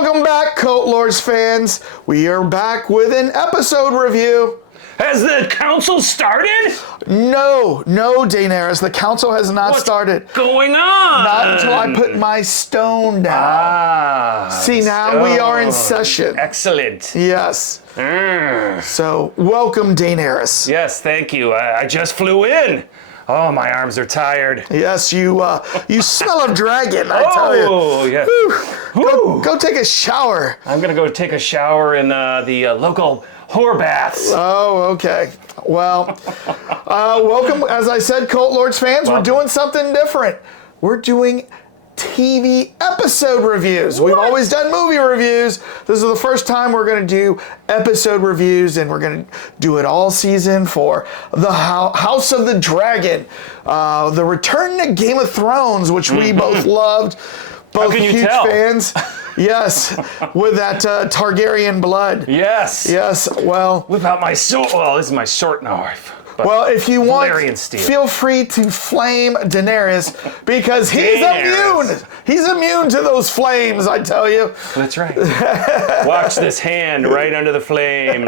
Welcome back, Coat Lords fans. We are back with an episode review. Has the council started? No, Daenerys. The council has not started. What's going on? Not until I put my stone down. See, now we are in session. Excellent. Yes. So, welcome, Daenerys. Yes, thank you. I just flew in. Oh, my arms are tired. Yes, you smell of dragon, I tell you. Oh, yeah. Go take a shower. I'm going to go take a shower in the local whore baths. Oh, okay. Well, welcome, as I said, Coat Lords fans. Welcome. We're doing something different. We're doing TV episode reviews. We've always done movie reviews. This is the first time we're going to do episode reviews, and we're going to do it all season for the House of the Dragon, the return to Game of Thrones, which we both loved. Both huge fans. Yes, with that Targaryen blood. Yes. Yes, well. Whip out my sword. Well, this is my short knife. Well, if you want, feel free to flame Daenerys because he's immune. He's immune to those flames, I tell you. That's right. Watch this hand right under the flame.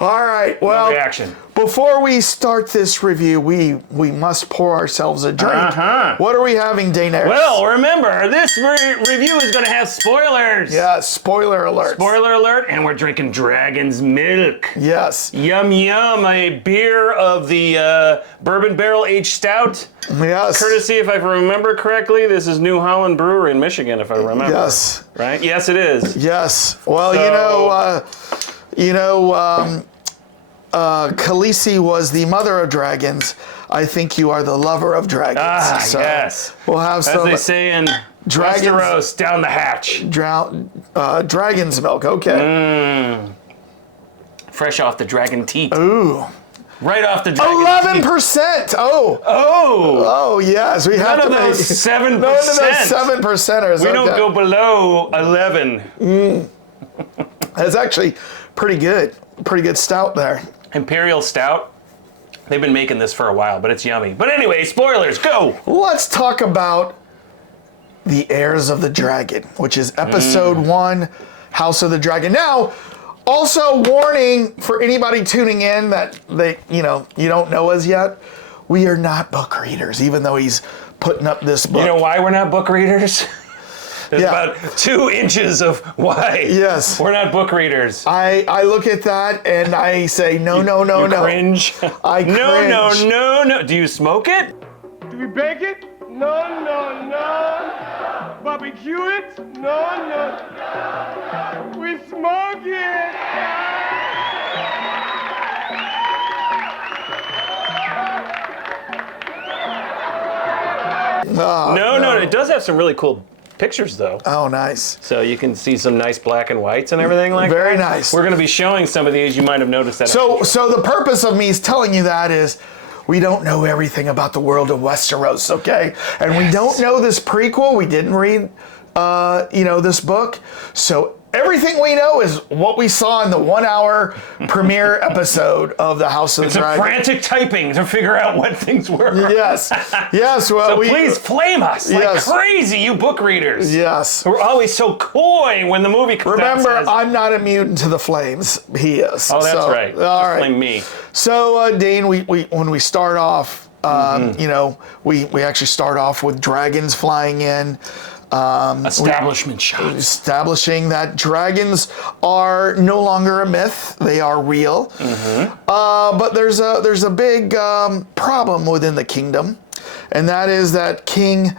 All right. Well, no reaction. Before we start this review, we must pour ourselves a drink. What are we having, Daenerys? Well, remember, this review is going to have spoilers. Yeah, spoiler alert. Spoiler alert, and we're drinking dragon's milk. Yes. Yum, yum, a beer of the bourbon barrel-aged stout. Yes. Courtesy, if I remember correctly, this is New Holland Brewery in Michigan, if I remember. Yes. Right? Yes, it is. Yes. Well, Khaleesi was the mother of dragons. I think you are the lover of dragons. So yes. We'll have some. As they say in Westeros, down the hatch. Dragon's milk, okay. Fresh off the dragon teat. Ooh. Right off the dragon 11%. Oh, yes. We have none to of those 7%. None of those 7%ers. We don't go below 11. That's actually pretty good. Pretty good stout there. Imperial stout. They've been making this for a while, but it's yummy. But anyway, spoilers, go! Let's talk about the Heirs of the Dragon, which is episode 1, House of the Dragon. Now, also warning for anybody tuning in that you don't know us yet, we are not book readers, even though he's putting up this book. You know why we're not book readers? There's about 2 inches of why. Yes. We're not book readers. I look at that and I say, no. Cringe? I cringe. No. Do you smoke it? Do we bake it? No. Barbecue it? No. We smoke it. No. It does have some really cool pictures, though. Oh, nice. So you can see some nice black and whites and everything like that. Very nice. We're going to be showing some of these. You might have noticed that. So the purpose of me telling you that is we don't know everything about the world of Westeros, okay? And we don't know this prequel. We didn't read, this book. So everything we know is what we saw in the 1-hour premiere episode of the House of the Dragon. It's a frantic typing to figure out what things were. Yes. Well, so please flame us like crazy, you book readers. Yes. We're always so coy when the movie comes out. Remember, I'm not immune to the flames. He is. Oh, that's right. All right. Flame me. So, Dane, we when we start off, we actually start off with dragons flying in. Establishment shots. Establishing that dragons are no longer a myth; they are real. But there's a big problem within the kingdom, and that is that King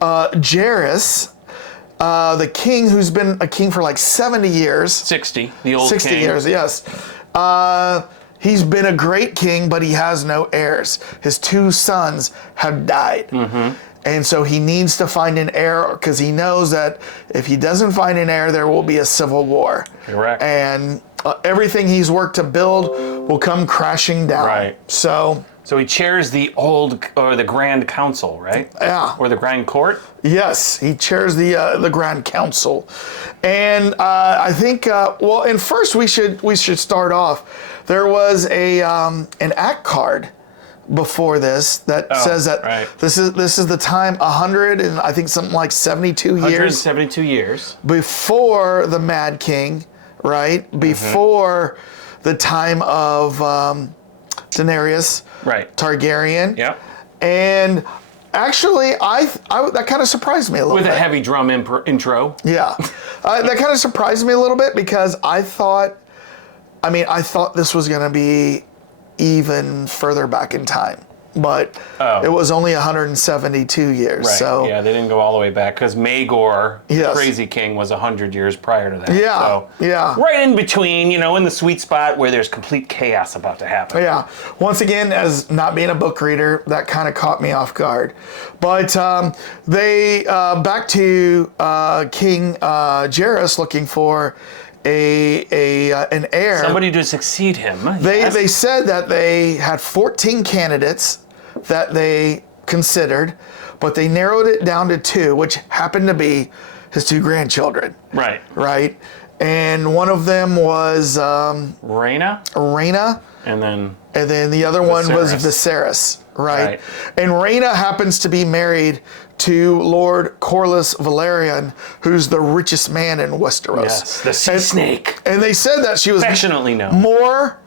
Jaehaerys, the king who's been a king for like 70 years. 60, the old 60 king. years, yes. He's been a great king, but he has no heirs. His 2 sons have died. And so he needs to find an heir because he knows that if he doesn't find an heir, there will be a civil war. Correct. And everything he's worked to build will come crashing down. Right. So he chairs the the Grand Council, right? Yeah. Or the Grand Court? Yes, he chairs the Grand Council. And I think, and first we should start off. There was an act card before this that says that this is the time 100 and I think something like 72 years. 172 years before the Mad King, right? Before the time of Daenerys Targaryen. Yeah. And actually, I that kind of surprised me a little bit. With a heavy drum intro. Yeah. That kind of surprised me a little bit because I thought this was going to be even further back in time. But it was only 172 years. Right. So yeah, they didn't go all the way back because Maegor, the Crazy King, was 100 years prior to that. Yeah. So right in between, in the sweet spot where there's complete chaos about to happen. Yeah. Once again, as not being a book reader, that kind of caught me off guard. But they back to King Jairus looking for an heir. Somebody to succeed him. They said that they had 14 candidates that they considered, but they narrowed it down to 2, which happened to be his 2 grandchildren. Right. Right. And one of them was Rhaenyra. And then the other one was Viserys. Right. And Rhaenyra happens to be married to Lord Corlys Velaryon, who's the richest man in Westeros. Yes, the sea snake. And they said that she was affectionately known. More,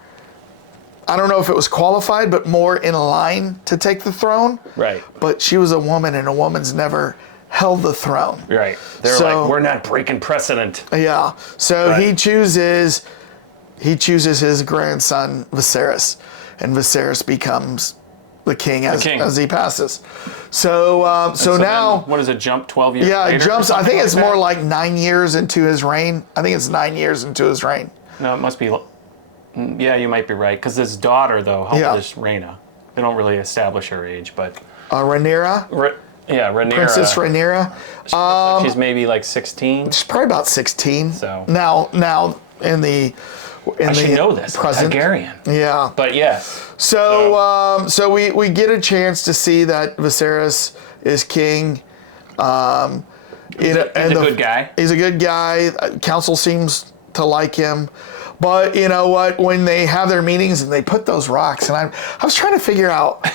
I don't know if it was qualified, but more in line to take the throne. Right. But she was a woman, and a woman's never held the throne. Right. They're like, we're not breaking precedent. Yeah. So he chooses his grandson Viserys, and Viserys becomes the king as he passes. So now, then, what does it jump 12 years? Yeah, later it jumps. I think like it's more like 9 years into his reign. I think it's 9 years into his reign. No, it must be. Yeah, you might be right. Because his daughter, though, how old is Rhaenyra? They don't really establish her age, but Rhaenyra. Rhaenyra. Princess Rhaenyra. She's maybe like 16. She's probably about 16. So now in the. I should know this. Present. Targaryen. Yeah. But yes. So we get a chance to see that Viserys is king. He's a good guy. He's a good guy. Council seems to like him. But you know what? When they have their meetings and they put those rocks, and I was trying to figure out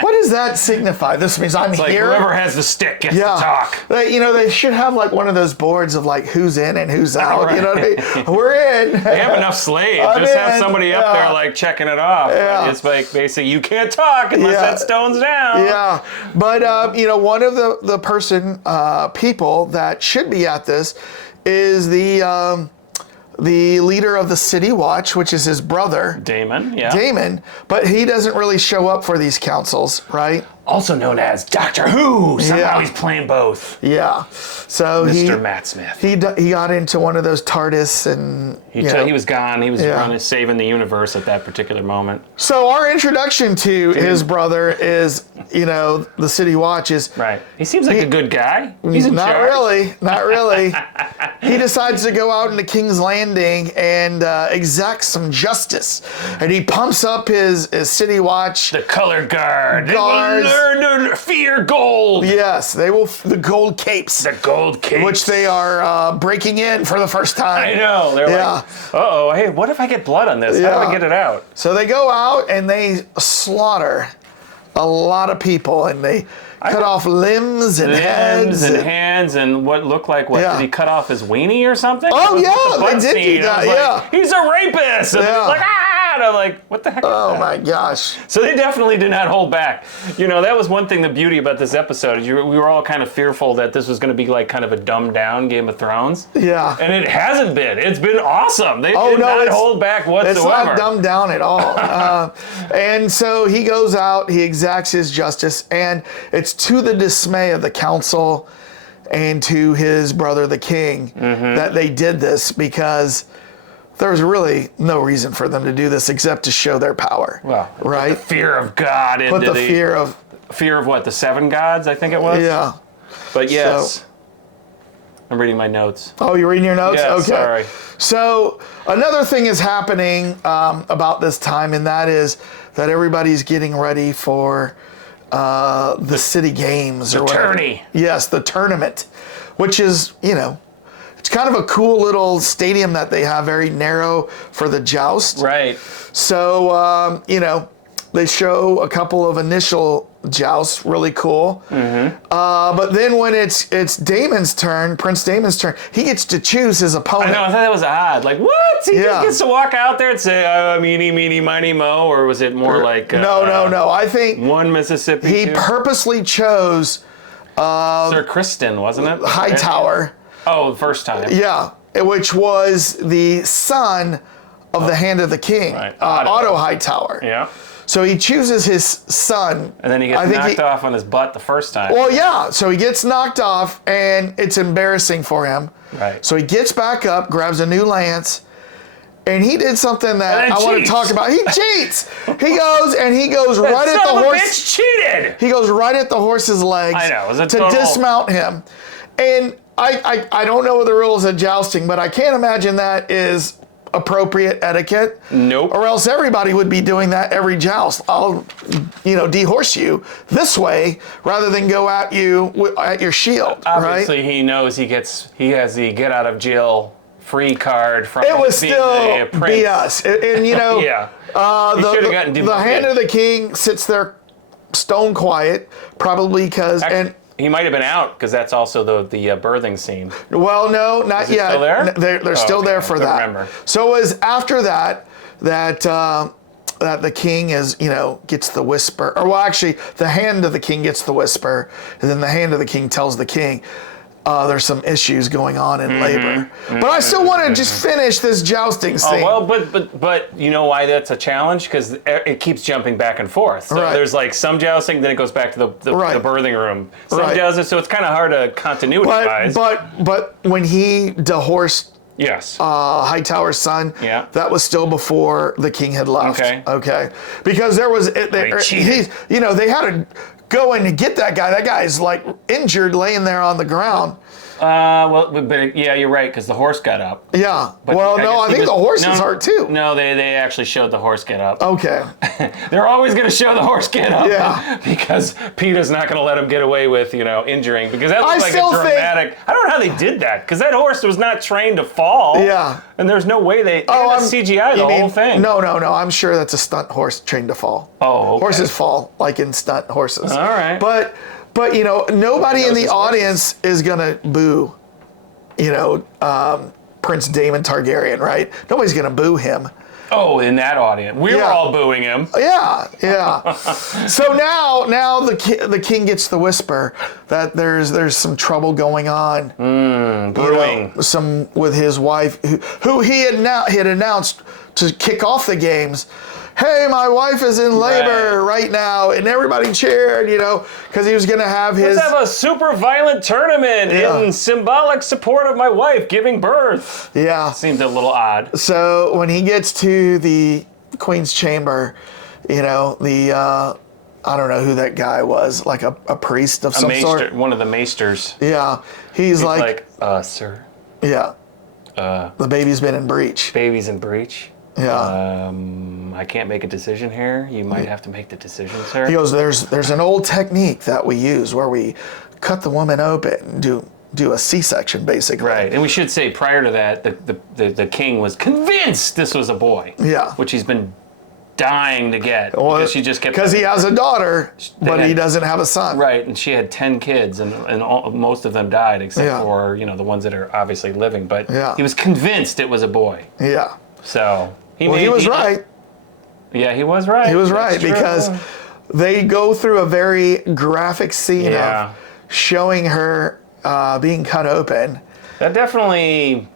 what does that signify? This means I'm like here. Whoever has the stick gets to talk. They should have like one of those boards of like who's in and who's out. Right. We're in. They have enough slaves. Just have somebody up there like checking it off. Yeah. It's like basically you can't talk unless that stone's down. Yeah, but one of the people that should be at this is the leader of the City Watch, which is his brother. Daemon, but he doesn't really show up for these councils, right? Also known as Doctor Who. Somehow he's playing both. Yeah. So Mr. Matt Smith. He got into one of those TARDIS and he was gone. He was running, saving the universe at that particular moment. So our introduction to his brother is, the City Watch is right. He seems like a good guy. He's in not charge. Not really. He decides to go out into King's Landing and exact some justice, and he pumps up his City Watch. The color guards. Learn to fear gold. Yes, they will. The gold capes. The gold capes. Which they are breaking in for the first time. I know. They're like, uh-oh, hey, what if I get blood on this? How do I get it out? So they go out and they slaughter a lot of people, and they cut off limbs and hands and what looked like what? Did he cut off his weenie or something? Oh yeah, they did do that. Like, he's a rapist. And like, and I'm like, what the heck is that? Oh my gosh. So they definitely did not hold back. That was one thing, the beauty about this episode, is we were all kind of fearful that this was going to be like kind of a dumbed down Game of Thrones. Yeah. And it hasn't been. It's been awesome. They did not hold back whatsoever. It's not dumbed down at all. And so he goes out, he exacts his justice, and it's to the dismay of the council and to his brother, the king, that they did this, because there's really no reason for them to do this except to show their power. Well, right? Put the fear of God into Put the fear of what, the 7 gods, I think it was? Yeah. But yes. I'm reading my notes. Oh, you're reading your notes? Yeah, okay. Sorry. So another thing is happening about this time, and that is that everybody's getting ready for the city games. The tourney. Yes, the tournament, which is, it's kind of a cool little stadium that they have, very narrow for the Joust. Right. So, They show a couple of initial jousts, really cool. But then when it's Daemon's turn, Prince Daemon's turn, he gets to choose his opponent. I know, I thought that was odd. Like, what? He just gets to walk out there and say, meeny, meeny, miny, mo, or was it more like... No. I think one Mississippi, he two? purposely chose Sir Kristen, wasn't it? Hightower. Oh, the first time. Yeah, which was the son of the Hand of the King, Right. Otto Hightower. Yeah. So he chooses his son. And then he gets knocked off on his butt the first time. Well, yeah. So he gets knocked off, and it's embarrassing for him. Right. So he gets back up, grabs a new lance, and he did something that I want to talk about. He cheats. He goes right at the horse. Bitch cheated. He goes right at the horse's legs. I know. It was a to total... dismount him. And I don't know the rules of jousting, but I can't imagine that is appropriate etiquette. Nope. Or else everybody would be doing that every joust. I'll, dehorse you this way rather than go at you at your shield. Obviously, right? he knows he has the get out of jail free card from It was being still a prince. BS. And Yeah. He should have gotten the demoted. Hand of the King sits there stone quiet, probably because... He might have been out because that's also the birthing scene. Well, no, not yet. Still there? They're still there for that. Remember. So it was after that the king gets the whisper, or well, actually, the Hand of the King gets the whisper, and then the Hand of the King tells the king, there's some issues going on in labor. But I still want to just finish this jousting scene. Oh, well, but you know why that's a challenge? Because it keeps jumping back and forth. So there's like some jousting, then it goes back to the birthing room. Some jousting, so it's kind of hard to continuity-wise. But when he dehorsed yes. Hightower's son, that was still before the king had left. Okay. Because there was... they had to go in and get that guy. That guy's like injured, laying there on the ground. But you're right, because the horse got up. Yeah. But I think the horse is hurt too. No, they actually showed the horse get up. Okay. They're always going to show the horse get up. Yeah. Because PETA's not going to let him get away with, injuring. Because that looks like a dramatic... I don't know how they did that, because that horse was not trained to fall. Yeah. And there's no way they had to CGI the whole thing. No. I'm sure that's a stunt horse trained to fall. Oh, okay. Horses fall, like in stunt horses. All right. But nobody in the audience is gonna boo, Prince Daemon Targaryen, right? Nobody's gonna boo him. Oh, in that audience, we were all booing him. Yeah. So now the king gets the whisper that there's some trouble going on. Brewing. Some with his wife, who he had announced to kick off the games. Hey, my wife is in labor right now, and everybody cheered, because he was going to have his... Let's have a super violent tournament in symbolic support of my wife giving birth. Yeah. Seemed a little odd. So when he gets to the Queen's chamber, I don't know who that guy was, like a priest of some sort. One of the maesters. Yeah. He's like, sir. Yeah. The baby's been in breach. Baby's in breach. Yeah. I can't make a decision here. You might have to make the decision, sir. He goes, there's an old technique that we use where we cut the woman open and do a C-section, basically. Right, and we should say prior to that, the king was convinced this was a boy. Yeah. Which he's been dying to get because she just kept... Because he has a daughter, but he doesn't have a son. Right, and she had 10 kids, and most of them died except for, the ones that are obviously living. But he was convinced it was a boy. Yeah. So... He was right. Yeah, he was right. He was right because they go through a very graphic scene of showing her being cut open. That definitely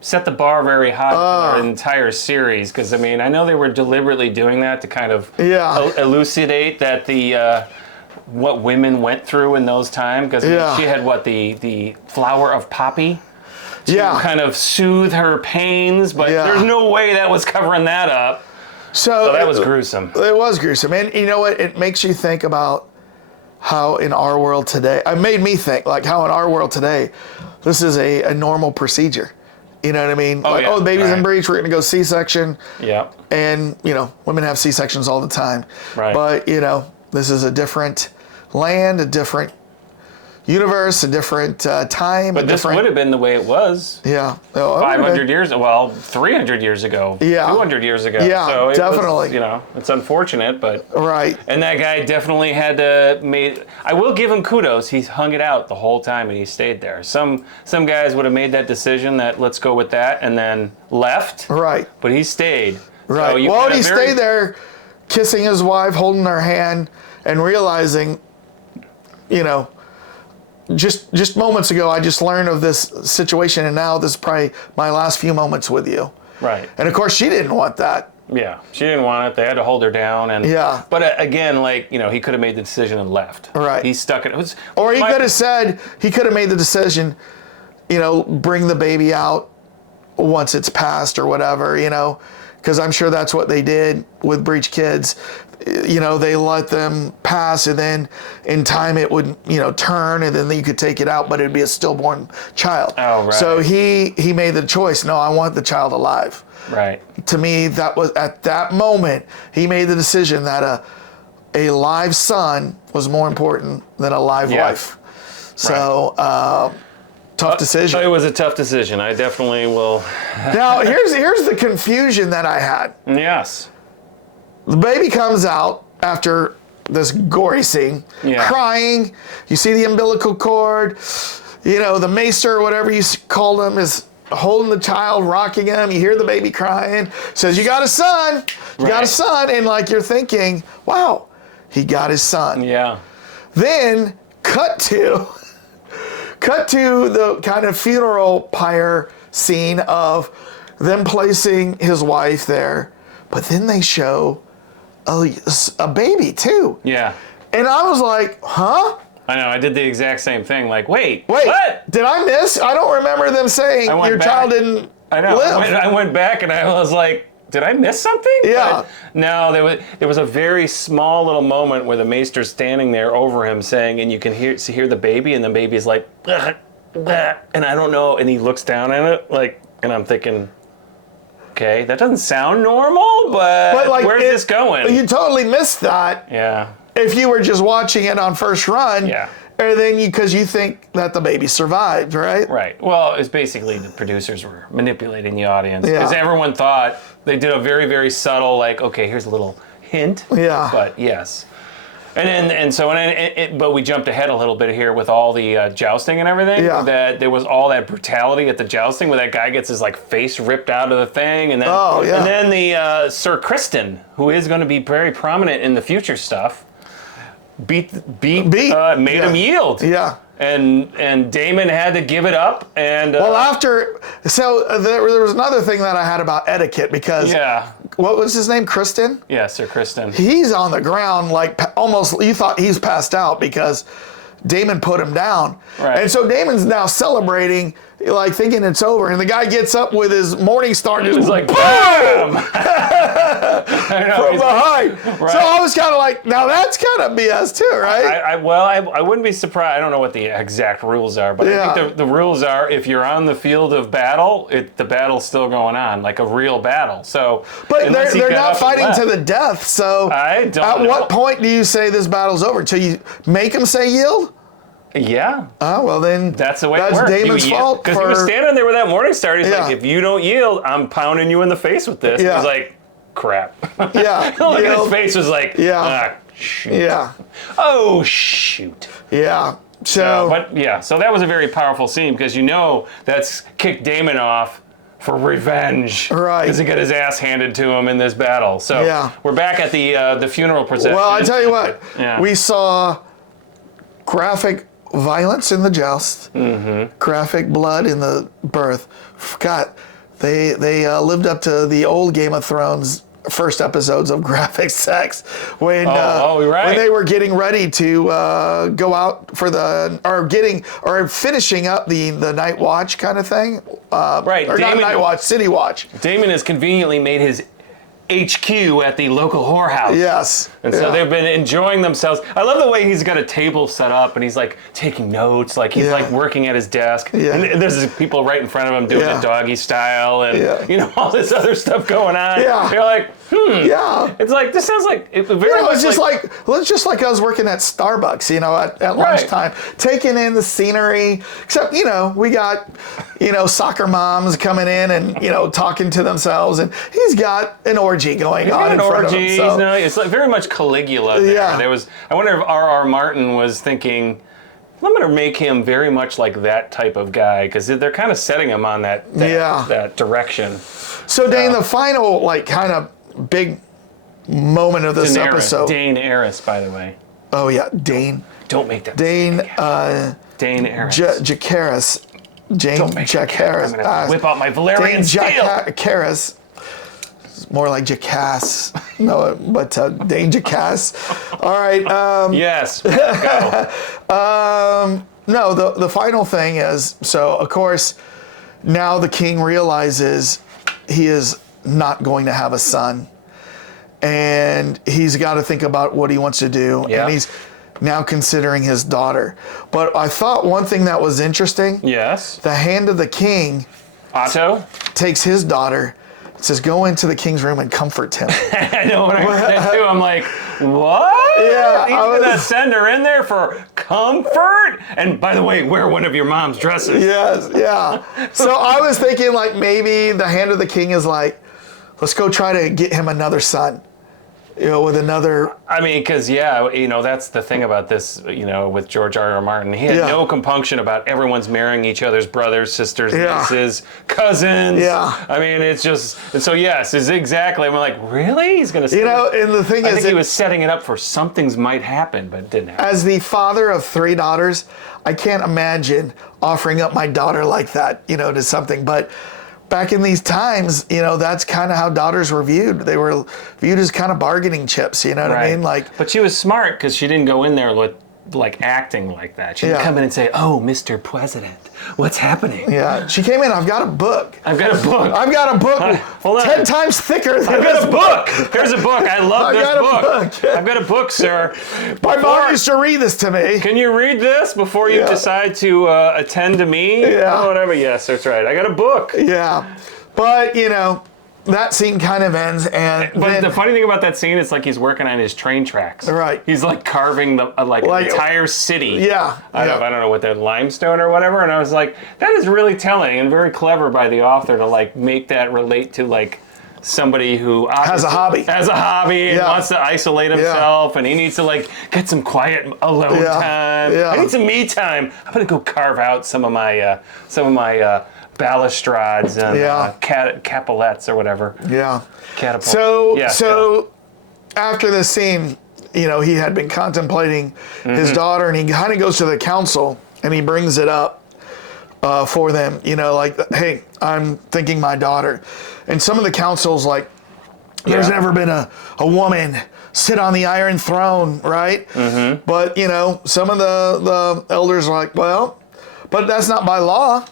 set the bar very high for the entire series because, I know they were deliberately doing that to kind of elucidate that what women went through in those times because she had the flower of poppy. To kind of soothe her pains, but there's no way that was covering that up. So that was gruesome. It was gruesome. And you know what? It makes you think about how in our world today, it made me think, like how in our world today, this is a normal procedure. You know what I mean? The baby's in breach, we're going to go C-section. Yeah. And, women have C-sections all the time. Right. But, this is a different land, a different universe, a different time. But this would have been the way it was. Yeah. 500 years, 300 years ago. Yeah. 200 years ago. Yeah, so definitely. Was, it's unfortunate, but. Right. And that guy definitely had to I will give him kudos. He hung it out the whole time and he stayed there. Some guys would have made that decision that let's go with that and then left. Right. But he stayed. Right. So he stayed there kissing his wife, holding her hand, and realizing, just moments ago, I just learned of this situation, and now this is probably my last few moments with you. Right. And of course, she didn't want that. Yeah, she didn't want it. They had to hold her down, and But again, he could have made the decision and left. Right. He stuck it. Or he could have said he could have made the decision, bring the baby out once it's passed or whatever, because I'm sure that's what they did with breech kids. They let them pass, and then in time it would, turn, and then you could take it out, but it'd be a stillborn child. Oh, right. So he made the choice. No, I want the child alive. Right. To me, that was at that moment he made the decision that a live son was more important than a live wife. So tough decision. It was a tough decision. I definitely will. Now here's the confusion that I had. Yes. The baby comes out after this gory scene, crying. You see the umbilical cord. The maester, or whatever you call him, is holding the child, rocking him. You hear the baby crying. Says, "You got a son. You got a son." And you're thinking, "Wow, he got his son." Yeah. Then cut to the kind of funeral pyre scene of them placing his wife there, but then they show a baby too. Yeah. And I was like, huh? I know, I did the exact same thing. Like, wait, what? Did I miss? I don't remember them saying your child didn't live. I went back and I was like, did I miss something? Yeah. But no, there was a very small little moment where the maester's standing there over him saying, and you can hear the baby, and the baby's like, bleh, bleh, and I don't know, and he looks down at it, and I'm thinking, okay, that doesn't sound normal, but where's this going? You totally missed that. Yeah. If you were just watching it on first run. Yeah. And then because you think that the baby survived, right? Right. Well, it's basically the producers were manipulating the audience because everyone thought they did a very, very subtle, okay, here's a little hint. Yeah. But yes. But we jumped ahead a little bit here with all the jousting and everything. Yeah. That there was all that brutality at the jousting where that guy gets his face ripped out of the thing, and then and then the Sir Criston, who is going to be very prominent in the future stuff, made him yield. Yeah. And Daemon had to give it up. And there was another thing that I had about etiquette because what was his name? Criston? Yeah, Sir Criston. He's on the ground almost. You thought he's passed out because Daemon put him down. Right. And so Daemon's now celebrating, thinking it's over, and the guy gets up with his morning star and just like BAM! From behind. Right. So I was kind of like, now that's kind of BS too, right? I wouldn't be surprised. I don't know what the exact rules are, but I think the rules are if you're on the field of battle, the battle's still going on, like a real battle. So, but they're not fighting to the death. So at what point do you say this battle's over? Till you make them say yield? Yeah. Oh, well then that's the way it works. That's Daemon's fault. Because he was standing there with that morning star. He's like, if you don't yield, I'm pounding you in the face with this. Yeah. He's like, crap. Yeah. Look at his face was like, shoot. Yeah. Oh, shoot. Yeah. So that was a very powerful scene because that's kicked Daemon off for revenge. Right. Because he got his ass handed to him in this battle. So we're back at the funeral procession. Well, I tell you what, we saw graphic violence in the joust, graphic blood in the birth. God, they lived up to the old Game of Thrones first episodes of graphic sex when they were getting ready to go out for finishing up the night watch kind of thing. Or Daemon, not night watch, city watch. Daemon has conveniently made his HQ at the local whorehouse. Yes. And so they've been enjoying themselves. I love the way he's got a table set up and he's like taking notes, like he's like working at his desk. Yeah. And there's people right in front of him doing the doggy style and you know, all this other stuff going on. Yeah. You're like, Yeah. It's like, this sounds like it very You know, much it's just like I was working at Starbucks, you know, at lunchtime, taking in the scenery. Except, you know, we got, you know, soccer moms coming in and, you know, talking to themselves, and he's got an orgy going on in front of him. So. No, it's like very much Caligula there. Yeah. I wonder if R.R. Martin was thinking, I'm going to make him very much like that type of guy, because they're kind of setting him on that direction. So, Dane, the final, like, kind of big moment of this episode. Daenerys, by the way. Oh, yeah, Dane. Don't make that Daenerys. Jacaerys. Jacaerys. I'm going to whip out my Valerian steel. Jacaerys. It's more like Jacass. No, but Dane Jacass. All right. Yes. Go. No, the final thing is, so, of course, now the king realizes he is not going to have a son. And he's got to think about what he wants to do. Yeah. And he's now considering his daughter. But I thought one thing that was interesting. Yes. The hand of the king. Otto? Takes his daughter. Says, go into the king's room and comfort him. I know what I heard that too. I'm like, what? Yeah. He's going to send her in there for comfort? And by the way, wear one of your mom's dresses. Yes, yeah. So I was thinking, like, maybe the hand of the king is like, let's go try to get him another son. You know, with another... I mean, because, you know, that's the thing about this, you know, with George R.R. Martin. He had no compunction about everyone's marrying each other's brothers, sisters, nieces, cousins. Yeah. I mean, it's just... And so, yes, it's exactly... I'm like, really? He's going to... You know, and the thing is... I think he was setting it up for something might happen, but it didn't happen. As the father of 3 daughters, I can't imagine offering up my daughter like that, you know, to something, but... Back in these times, you know, that's kind of how daughters were viewed. They were viewed as kind of bargaining chips, you know what I mean? Like, but she was smart because she didn't go in there with, like, acting like that. She didn't come in and say, oh, Mr. President, what's happening? Yeah, she came in, I've got a book. I've got a book. I've got a book 10 times thicker than I've got a book. Here's a book. I love this book. I've got a book, sir. My mom used to read this to me. Can you read this before you decide to attend to me? Yeah. Oh, whatever. Yes, that's right. I got a book. Yeah. But, you know, that scene kind of ends, and but the funny thing about that scene is like he's working on his train tracks. Right. He's like carving the an entire city. Yeah. I don't know what that limestone or whatever, and I was like, that is really telling and very clever by the author to like make that relate to like somebody who has a hobby and wants to isolate himself, and he needs to like get some quiet alone time. I need some me time. I'm gonna go carve out some of my balustrades and capolets or whatever. Yeah. Catapults. So after this scene, you know, he had been contemplating his daughter, and he kind of goes to the council and he brings it up for them, you know, like, hey, I'm thinking my daughter. And some of the council's like, there's never been a woman sit on the Iron Throne, right? Mm-hmm. But, you know, some of the elders are like, well, but that's not by law.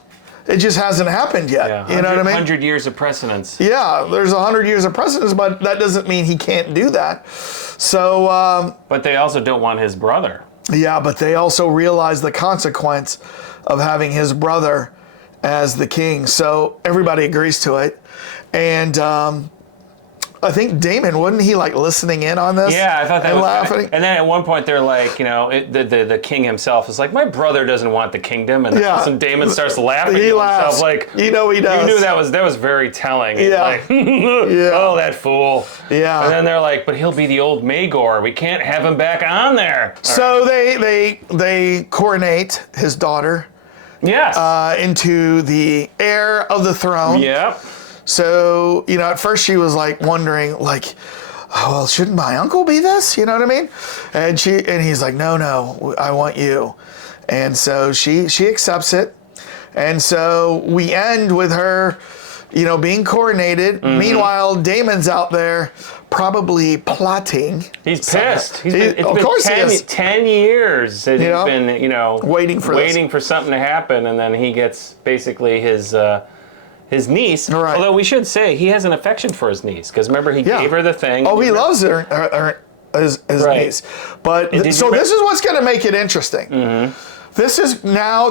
It just hasn't happened yet. Yeah, you know what I mean? 100 years of precedence. Yeah, there's 100 years of precedence, but that doesn't mean he can't do that. So... but they also don't want his brother. Yeah, but they also realize the consequence of having his brother as the king. So everybody agrees to it. And I think Daemon, wasn't he like listening in on this? Yeah, I thought that was laughing. And then at one point they're like, you know, the king himself is like, my brother doesn't want the kingdom, and then Daemon starts laughing to himself, like, you know he does. You knew that was very telling. Yeah. Like, oh, that fool. Yeah. And then they're like, but he'll be the old Maegor. We can't have him back on there. So they coronate his daughter. Yes. Into the heir of the throne. Yep. So, you know, at first she was like wondering, like, oh, well, shouldn't my uncle be this? You know what I mean? And he's like, no, I want you. And so she accepts it. And so we end with her, you know, being coronated. Mm-hmm. Meanwhile, Daemon's out there probably plotting. He's pissed. It's been 10 years that he's been, you know, waiting for something to happen, and then he gets basically his his niece. Right. Although we should say he has an affection for his niece because remember he gave her the thing. Oh, he loves his niece. But this is what's going to make it interesting. Mm-hmm.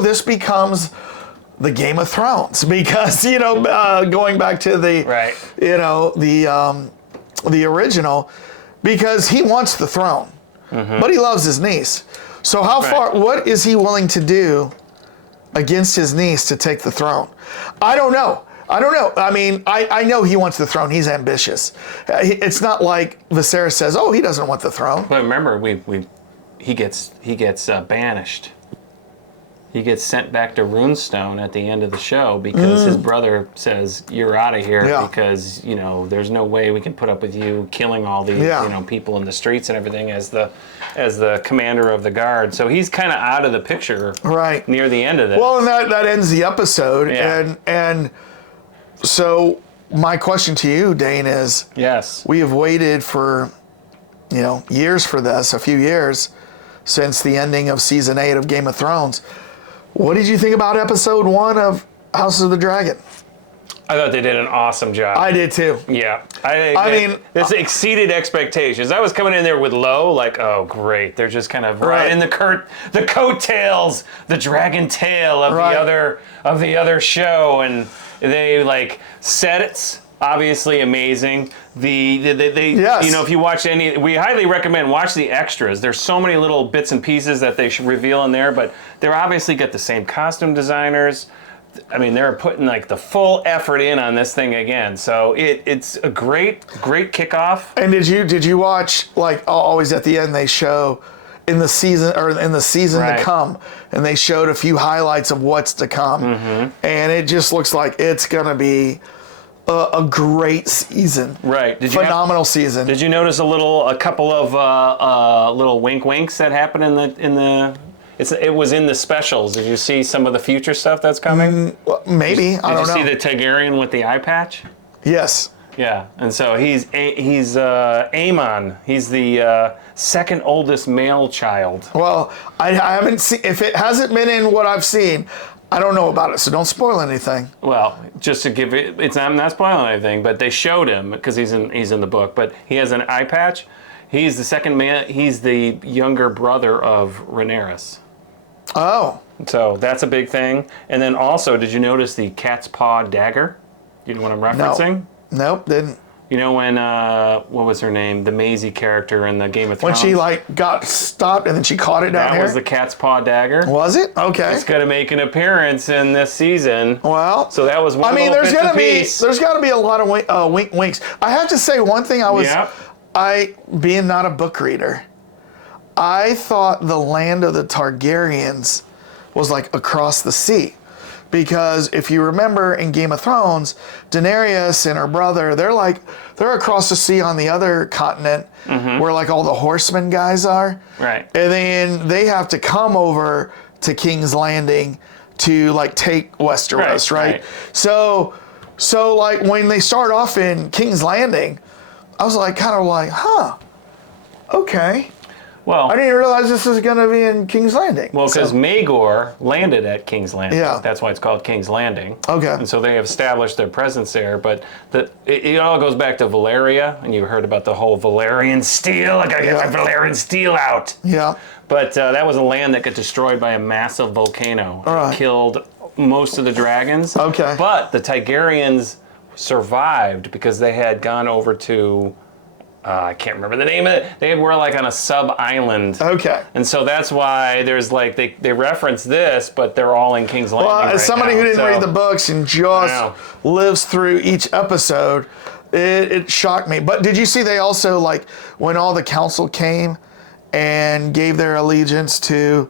This becomes the Game of Thrones because going back to the the original, because he wants the throne, but he loves his niece. So how far? What is he willing to do against his niece to take the throne? I don't know. I mean, I know he wants the throne. He's ambitious. It's not like Viserys says, "Oh, he doesn't want the throne." But remember, he gets banished. He gets sent back to Runestone at the end of the show because his brother says, "You're out of here because there's no way we can put up with you killing all these people in the streets and everything as the commander of the guard." So he's kind of out of the picture near the end of this. Well, and that ends the episode, and so my question to you, Dane, is: yes, we have waited for years for this, a few years since the ending of season 8 of Game of Thrones. What did you think about episode 1 of House of the Dragon? I thought they did an awesome job. I did too. Yeah. I mean, this exceeded expectations. I was coming in there with low, like, oh, great. They're just kind of riding the coattails, the dragon tail of the other show. And they set it. Obviously amazing. If you watch we highly recommend watch the extras. There's so many little bits and pieces that they should reveal in there, but they're obviously got the same costume designers. I mean, they're putting the full effort in on this thing again. So it's a great kickoff. And did you watch always at the end they show in the season to come, and they showed a few highlights of what's to come, and it just looks like it's gonna be a great season. Right. Phenomenal season. Did you notice a couple of little wink winks that happened in the it was in the specials. Did you see some of the future stuff that's coming? Maybe. I don't know. Did you see the Targaryen with the eye patch? Yes. Yeah. And so he's Aemon. He's the second oldest male child. Well, I haven't seen, if it hasn't been in what I've seen, I don't know about it, so don't spoil anything. Well, just to give it, I'm not spoiling anything, but they showed him because he's in the book. But he has an eye patch. He's the second man. He's the younger brother of Rhaenyra. Oh. So that's a big thing. And then also, did you notice the cat's paw dagger? You know what I'm referencing? No. Nope, didn't. You know when, what was her name? The Maisie character in the Game of Thrones? When she got stopped and then she caught it down here? That was the cat's paw dagger. Was it? Okay. It's going to make an appearance in this season. Well. So that was one there's got to be a lot of winks. I have to say one thing being not a book reader, I thought the land of the Targaryens was across the sea. Because if you remember in Game of Thrones, Daenerys and her brother, they're across the sea on the other continent where all the horsemen guys are. Right. And then they have to come over to King's Landing to take Westeros, right? So when they start off in King's Landing, I was okay. Well, I didn't realize this was going to be in King's Landing. Well, because Maegor landed at King's Landing. Yeah. That's why it's called King's Landing. Okay. And so they have established their presence there. But it all goes back to Valyria, and you heard about the whole Valyrian steel. I got to get my Valyrian steel out. Yeah. But that was a land that got destroyed by a massive volcano. Right. It killed most of the dragons. Okay. But the Targaryens survived because they had gone over to... I can't remember the name of it. They were on a sub-island. Okay. And so that's why there's they reference this, but they're all in King's Landing. Well, as somebody who didn't read the books and just lives through each episode, it shocked me. But did you see they also, when all the council came and gave their allegiance to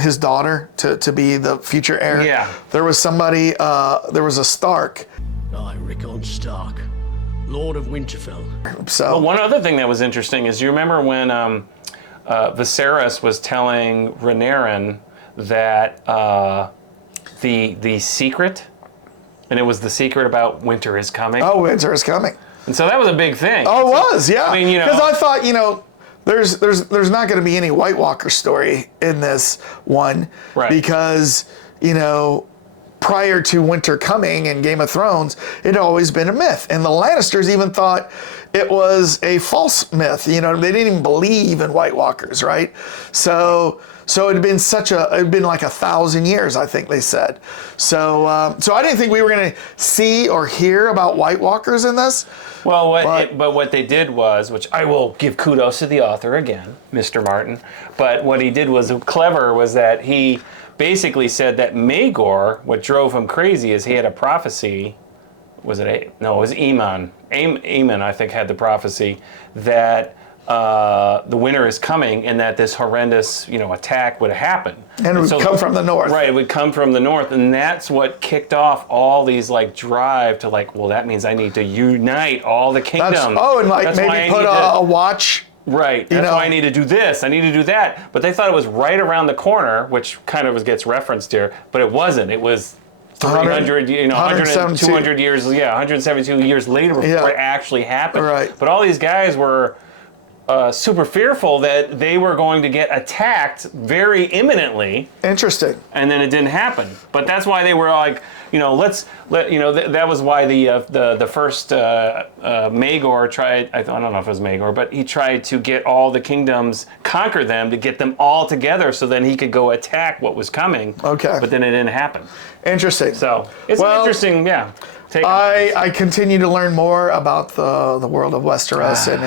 his daughter to be the future heir? Yeah. There was somebody, there was a Stark. I, Rickon Stark, Lord of Winterfell. So well, one other thing that was interesting is you remember when Viserys was telling Rhaenyra that the secret, and it was the secret about winter is coming. Oh, winter is coming. And so that was a big thing. Oh, it was, yeah. I mean, because I thought, there's not going to be any White Walker story in this one, right? Because prior to winter coming in Game of Thrones, it had always been a myth. And the Lannisters even thought it was a false myth. You know, they didn't even believe in White Walkers, right? So it had been it'd been like 1,000 years, I think they said. So I didn't think we were going to see or hear about White Walkers in this. Well, but what they did was, which I will give kudos to the author again, Mr. Martin, but what he did was clever, was that he basically said that Maegor, what drove him crazy is he had a prophecy, it was Aemon. Aemon, I think, had the prophecy that the winter is coming and that this horrendous, attack would happen. And it would come from the north. Right, it would come from the north. And that's what kicked off all these drive to well, that means I need to unite all the kingdoms. And maybe put a watch. Right, that's why I need to do this, I need to do that. But they thought it was right around the corner, which kind of gets referenced here, but it wasn't. It was 300, 200 years, 172 years later before it actually happened. Right. But all these guys were super fearful that they were going to get attacked very imminently. Interesting. And then it didn't happen. But that's why they were like, that was why the first Maegor tried, I don't know if it was Maegor, but he tried to get all the kingdoms, conquer them, to get them all together so then he could go attack what was coming. Okay. But then it didn't happen. Interesting. So it's an interesting, take I continue to learn more about the world of Westeros, and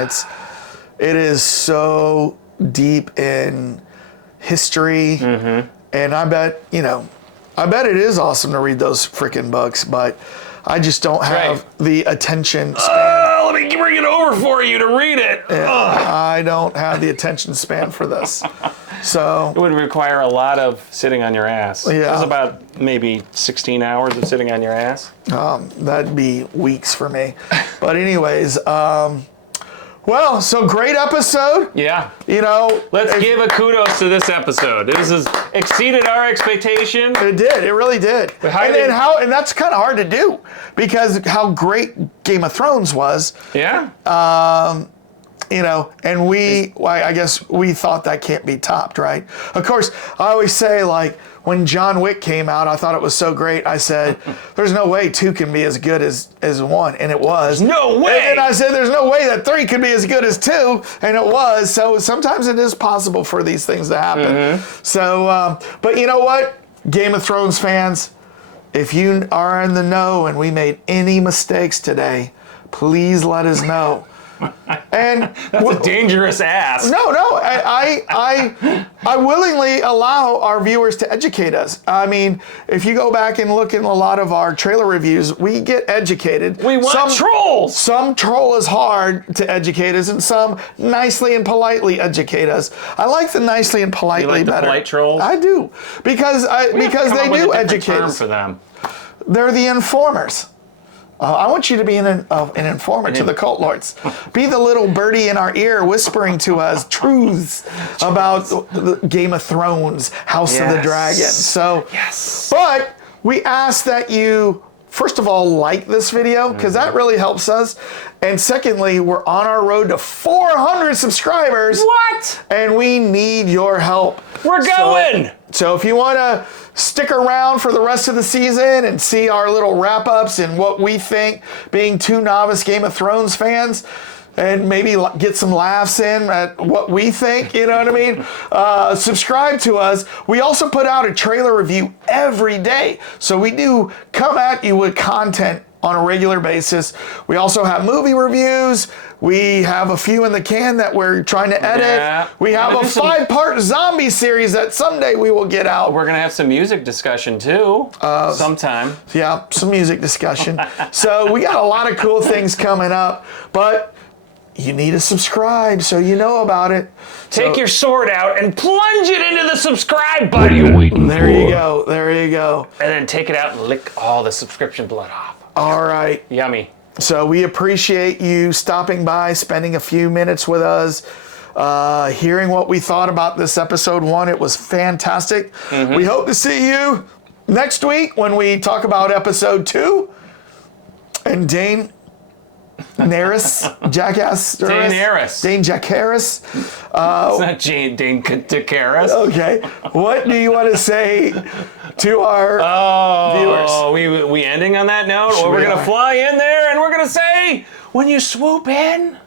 it is so deep in history, and I bet it is awesome to read those freaking books, but I just don't have the attention span. Let me bring it over for you to read it. I don't have the attention span for this. So it would require a lot of sitting on your ass. Yeah. It was about maybe 16 hours of sitting on your ass. That'd be weeks for me. But anyways, so great episode. Yeah. Let's give a kudos to this episode. This has exceeded our expectation. It did. It really did. And that's kind of hard to do because how great Game of Thrones was. Yeah. And I guess we thought that can't be topped, right? Of course, I always say, when John Wick came out, I thought it was so great. I said, there's no way 2 can be as good as 1, and it was. No way! And then I said, there's no way that 3 can be as good as 2, and it was. So sometimes it is possible for these things to happen. So, but you know what? Game of Thrones fans, if you are in the know and we made any mistakes today, please let us know. And that's a dangerous ask. No, I willingly allow our viewers to educate us. I mean, if you go back and look in a lot of our trailer reviews, we get educated. We want trolls. Some troll is hard to educate us, and some nicely and politely educate us. I like the nicely and politely better. The polite trolls? I do because they do educate us. For them. They're the informers. I want you to be an informer to the cult lords. Be the little birdie in our ear whispering to us truths about the Game of Thrones, House of the Dragon. So, but we ask that you, first of all, like this video, because that really helps us. And secondly, we're on our road to 400 subscribers. What? And we need your help. We're going! So if you want to stick around for the rest of the season and see our little wrap-ups and what we think, being 2 novice Game of Thrones fans, and maybe get some laughs in at what we think, you know what I mean? Subscribe to us. We also put out a trailer review every day. So we do come at you with content on a regular basis. We also have movie reviews. We have a few in the can that we're trying to edit. Yeah. We have a 5-part zombie series that someday we will get out. We're going to have some music discussion too, sometime. Yeah, some music discussion. So we got a lot of cool things coming up, but you need to subscribe so you know about it. Take your sword out and plunge it into the subscribe button. There you go. There you go. And then take it out and lick all the subscription blood off. All right. Yummy. So we appreciate you stopping by, spending a few minutes with us, hearing what we thought about this episode 1. It was fantastic. We hope to see you next week when we talk about episode 2. And Dane, Jackass. Daenerys. Dane Jackass. It's not Dane Jackass. Okay. What do you want to say to our viewers? Oh, we ending on that note? Or we're going to fly in there and we're going to say, when you swoop in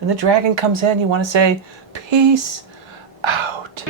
and the dragon comes in, you want to say, peace out.